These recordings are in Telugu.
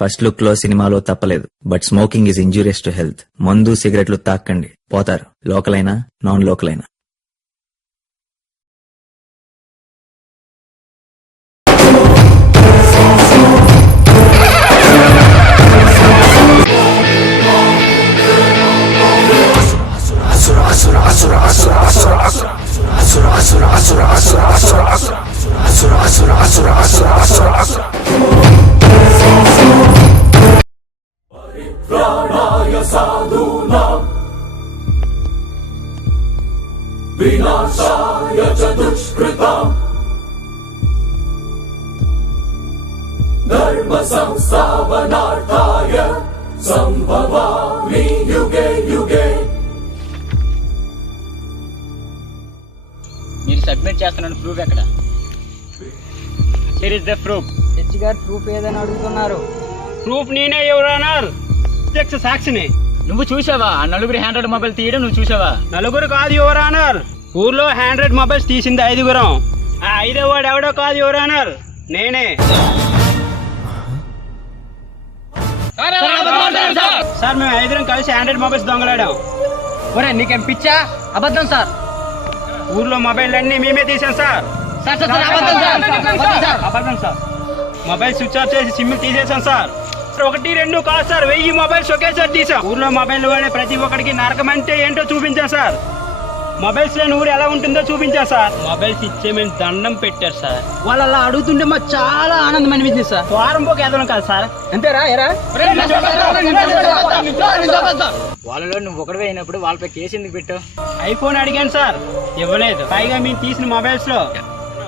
ఫస్ట్ లుక్ లో సినిమాలో తప్పలేదు, but smoking is injurious to health. మందు సిగరెట్లు తాక్కండి, పోతారు. లోకల్ అయినా నాన్ లోకల్ అయినా. వినాశాయ చ దుష్కృతం ధర్మ సంస్థాపనార్థాయ సంభవామి యుగే యుగే. మీరు సబ్మిట్ చేస్తున్నాను ప్రూఫ్ ఎక్కడ? Here is the proof. Judge గారు ప్రూఫ్ ఏదని అడుగుతున్నారు. ప్రూఫ్ నేనే ఎవరన్నారు? సాక్షిని. నువ్వు చూసావా ఆ నలుగురు హ్యాండ్రెడ్ మొబైల్ తీయడం? నువ్వు చూసావా? నలుగురు కాదు ఎవరన్నారు. ఊర్లో హ్యాండ్రెడ్ మొబైల్స్ తీసింది 5గురం. ఆ 5వ వాడు ఎవడో కాదు ఎవరన్నారు, నేనే. సార్ మేము 5గురం కలిసి హ్యాండ్రెడ్ మొబైల్స్ దొంగలాడాం. ఒరే నీకేం పిచ్చా? అబద్ధం సార్. ఊర్లో మొబైల్ అన్ని మేమే తీసాం సార్. అబద్ధం సార్. మొబైల్ స్విచ్ ఆఫ్ చేసి సిమ్ తీసేసాం సార్. 1, 2 కాదు సార్, 1000 మొబైల్స్ ఒకేసారి తీసాం. ఊర్లో మొబైల్ వాడే ప్రతి ఒక్కడికి నరకం అంటే ఏంటో చూపించాం సార్. మొబైల్స్ లేని ఊరు ఎలా ఉంటుందో చూపించా సార్. మొబైల్స్ ఇచ్చేమని దండం పెట్టారు సార్. వాళ్ళు అలా అడుగుతుంటే మాకు చాలా ఆనందం అనిపించింది సార్. వారం పోక ఎదలం కాదు సార్. అంతేరా ఎరా? వాళ్ళలో నువ్వు ఒకటి అయినప్పుడు వాళ్ళపై కేసు ఎందుకు పెట్టావు? ఐఫోన్ అడిగాను సార్, ఇవ్వలేదు. పైగా మేము తీసిన మొబైల్స్ లో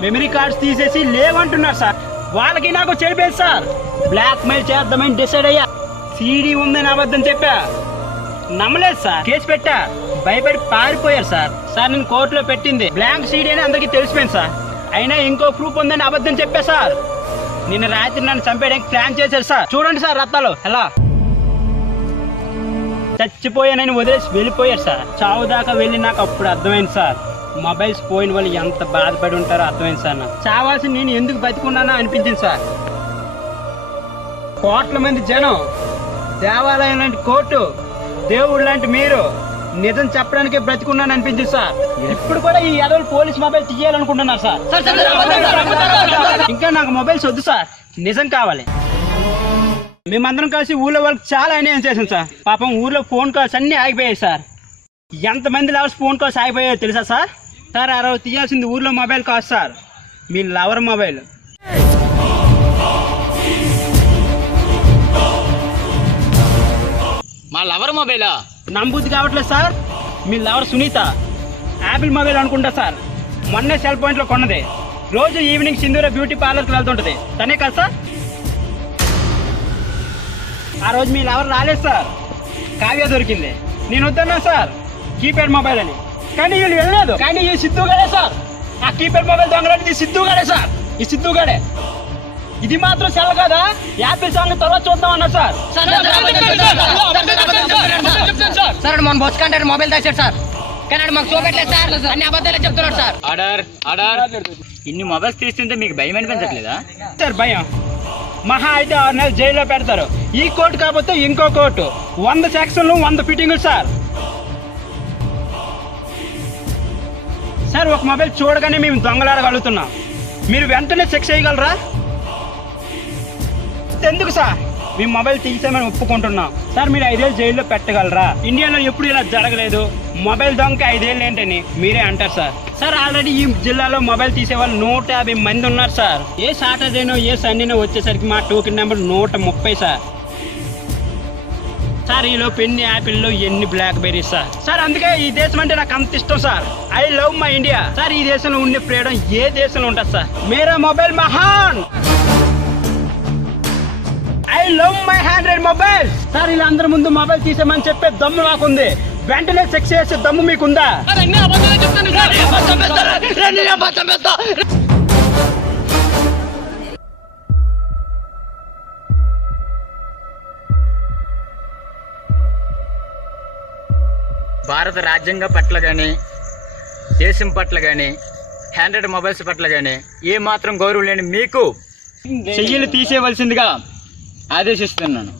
మెమరీ కార్డ్స్ తీసేసి లేవంటున్నారు సార్. వాళ్ళకి నాకు చెడిపోయింది సార్. బ్లాక్ మెయిల్ చేద్దామని డిసైడ్ అయ్యా. సీడీ ఉందని అబద్ధం చెప్పా, నమ్మలేదు సార్. కేసు పెట్టా, భయపడి పారిపోయారు సార్. సార్ నేను కోర్టులో పెట్టింది బ్లాంక్ సీడీ అని అందరికీ తెలిసిపోయింది సార్. అయినా ఇంకో ప్రూఫ్ ఉందని అబద్ధం చెప్పా సార్. నిన్న రాత్రి నన్ను చంపేయడానికి ప్లాన్ చేశారు సార్. చూడండి సార్ రత్తాలు ఎలా చచ్చిపోయానని వదిలేసి వెళ్ళిపోయారు సార్. చావు దాకా వెళ్ళి నాకు అప్పుడు అర్థమైంది సార్, మొబైల్స్ పోయిన వాళ్ళు ఎంత బాధపడి ఉంటారో అర్థమైంది సార్. నాకు చావాల్సి నేను ఎందుకు బతికున్నానో అనిపించింది సార్. కోట్ల మంది జనం, దేవాలయం లాంటి కోర్టు, దేవుడు లాంటి మీరు నిజం చెప్పడానికే బ్రతికున్నాను అనిపించింది సార్. ఇప్పుడు కూడా ఈ ఎదవలు పోలీస్ మొబైల్ తీయాలనుకుంటున్నారు సార్. ఇంకా నాకు మొబైల్స్ వద్దు సార్, నిజం కావాలి. మేమందరం కలిసి ఊళ్ళో వాళ్ళకి చాలా అన్యాయం చేసాం సార్. పాపం ఊర్లో ఫోన్ కాల్స్ అన్ని ఆగిపోయాయి సార్. ఎంతమంది లవర్స్ ఫోన్ కాల్స్ ఆగిపోయాయో తెలుసా సార్? సార్ ఆ రోజు తీయాల్సింది ఊర్లో మొబైల్ కాదు సార్, మీ లవర్ మొబైల్. మా లవర్ మొబైలా? నమ్మబుద్ధి కావట్లేదు సార్. మీ లవర్ సునీత యాపిల్ మొబైల్ అనుకుంటా సార్. మొన్నే సెల్ పాయింట్ లో కొన్నది. రోజు ఈవినింగ్ సింధూర బ్యూటీ పార్లర్కి వెళ్తుంటది, తనే కదా సార్? ఆ రోజు మీ లవర్ రాలేదు సార్, కావ్య దొరికింది. నేను వద్దన్నా సార్ కీప్యాడ్ మొబైల్ అని, కానీ వీళ్ళు వెళ్ళలేదు. కానీ ఈ సిద్ధుగాడే సార్, ఆ కీప్యాడ్ మొబైల్ దొంగలాంటిది సిద్ధుగాడే సార్. ఈ సిద్ధుగాడే. ఇది మాత్రం సెల్ కదా, యాపిల్ సాంగ్ తర్వాత చూద్దాం అన్నారు సార్. సార్ మన బస్ కంటే మొబైల్ తెచ్చాడు సార్, కానీ మాకు చూపెట్టలేదు సార్. అన్ని అబద్ధాలే చెప్తున్నాడు సార్. Order order. ఇన్ని మొబైల్స్ తీస్తుంటే మీకు భయం అనిపించట్లేదా? సార్ భయం మహా అయితే 6 నెలలు జైల్లో పెడతారు. ఈ కోర్టు కాకపోతే ఇంకో కోర్టు, 100 సెక్షన్లు 100 ఫిట్టింగులు సార్. సార్ ఒక మొబైల్ చూడగానే మేము దొంగలాడగలుగుతున్నాం, మీరు వెంటనే శిక్ష చేయగలరా? ఎందుకు సార్ మీ మొబైల్ తీసామని ఒప్పుకుంటున్నాం సార్. మీరు 5 ఏళ్ళు జైల్లో పెట్టగలరా? ఇండియాలో ఎప్పుడు ఇలా జరగలేదు. మొబైల్ దొంగ 5 ఏళ్ళు ఏంటని మీరే అంటారు సార్. సార్ ఆల్రెడీ ఈ జిల్లాలో మొబైల్ తీసే వాళ్ళు 150 మంది ఉన్నారు సార్. ఏ సాటర్డేనో ఏ సండేనో వచ్చేసరికి మా టోకెన్ నెంబర్ 130 సార్. సార్ ఈలో పెన్ని యాపిల్లో ఎన్ని బ్లాక్ బెర్రీస్ సార్. సార్ అందుకే ఈ దేశం అంటే నాకు అంత ఇష్టం sir. I love my India sir. ఈ దేశంలో ఉండే ఫ్రీడమ్ ఏ దేశంలో ఉంటుంది సార్? మేరా మొబైల్ మహాన్. I love my 100 mobile sir. ఇలా అందరి ముందు మొబైల్ తీసామని చెప్పే దమ్ము నాకుంది. వెంటనే సెక్స్ చేసే దమ్ము మీకుందా? భారత రాజ్యాంగం పట్ల కానీ, దేశం పట్ల కానీ, 100 మొబైల్స్ పట్ల కానీ ఏ మాత్రం గౌరవం లేని మీకు చెయ్యిలు తీసేయవలసిందిగా ఆదేశిస్తున్నాను.